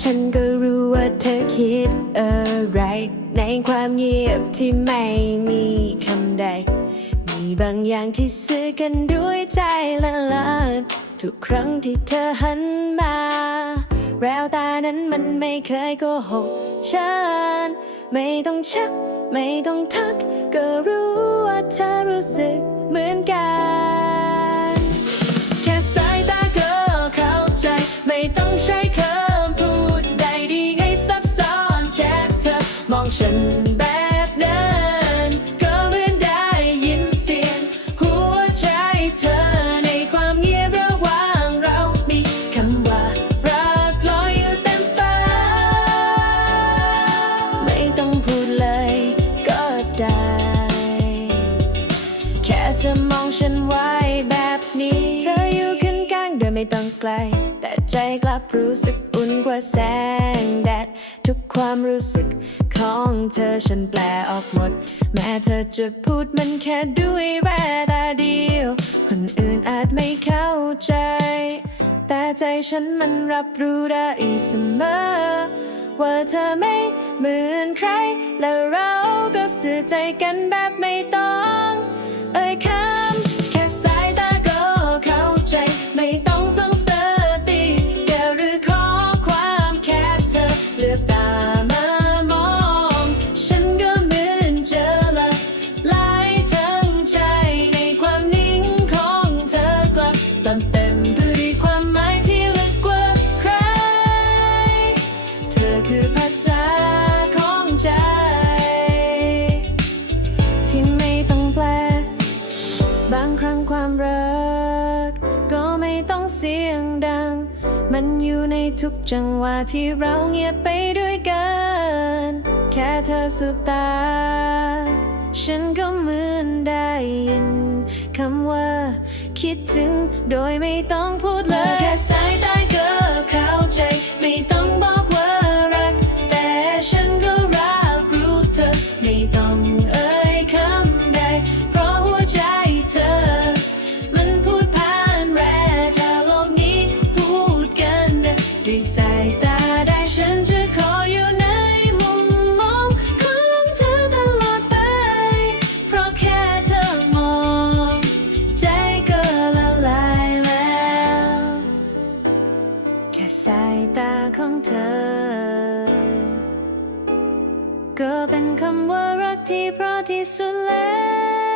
ฉันก็รู้ว่าเธอคิดอะไร ในความเงียบที่ไม่มีคำใด มีบางอย่างที่สื่อกันด้วยใจละลานทุกครั้งที่เธอหันมา แววตานั้นมันไม่เคยโกหกฉัน ไม่ต้องชัก ไม่ต้องทัก ก็รู้ว่าเธอรู้สึกเหมือนกันแค่สายตาก็เข้าใจ ไม่ต้องใช้ แบบนั้นก็เหมือนได้ยินเสียง หัวใจเธอในความเงียบระหว่างเรามีคำว่ารักลอยอยู่เต็มฟ้า ไม่ต้องพูดเลยก็ได้ แค่เธอมองฉันไว้แบบนี้ เธออยู่ขึ้นกลางโดยไม่ต้องไกล แต่ใจกลับรู้สึกอุ่นกว่าแสงแดด ทุกความรู้สึกของเธอฉันแปลออกหมด แม้เธอจะพูดมันแค่ด้วยแววตาเดียว คนอื่นอาจไม่เข้าใจ แต่ใจฉันมันรับรู้ได้เสมอ ว่าเธอไม่เหมือนใคร และเราก็สื่อใจกันแบบไม่ต้อง ความรัก ก็ไม่ต้องเสียงดัง มันอยู่ในทุกจังหวะที่เราเงียบไปด้วยกัน แค่เธอสบตา ฉันก็เหมือนได้ยินคำว่า คิดถึงโดยไม่ต้องพูดเลยแค่สาย สายตาของเธอ ก็เป็นคำว่ารักที่เพราะที่สุดแล้ว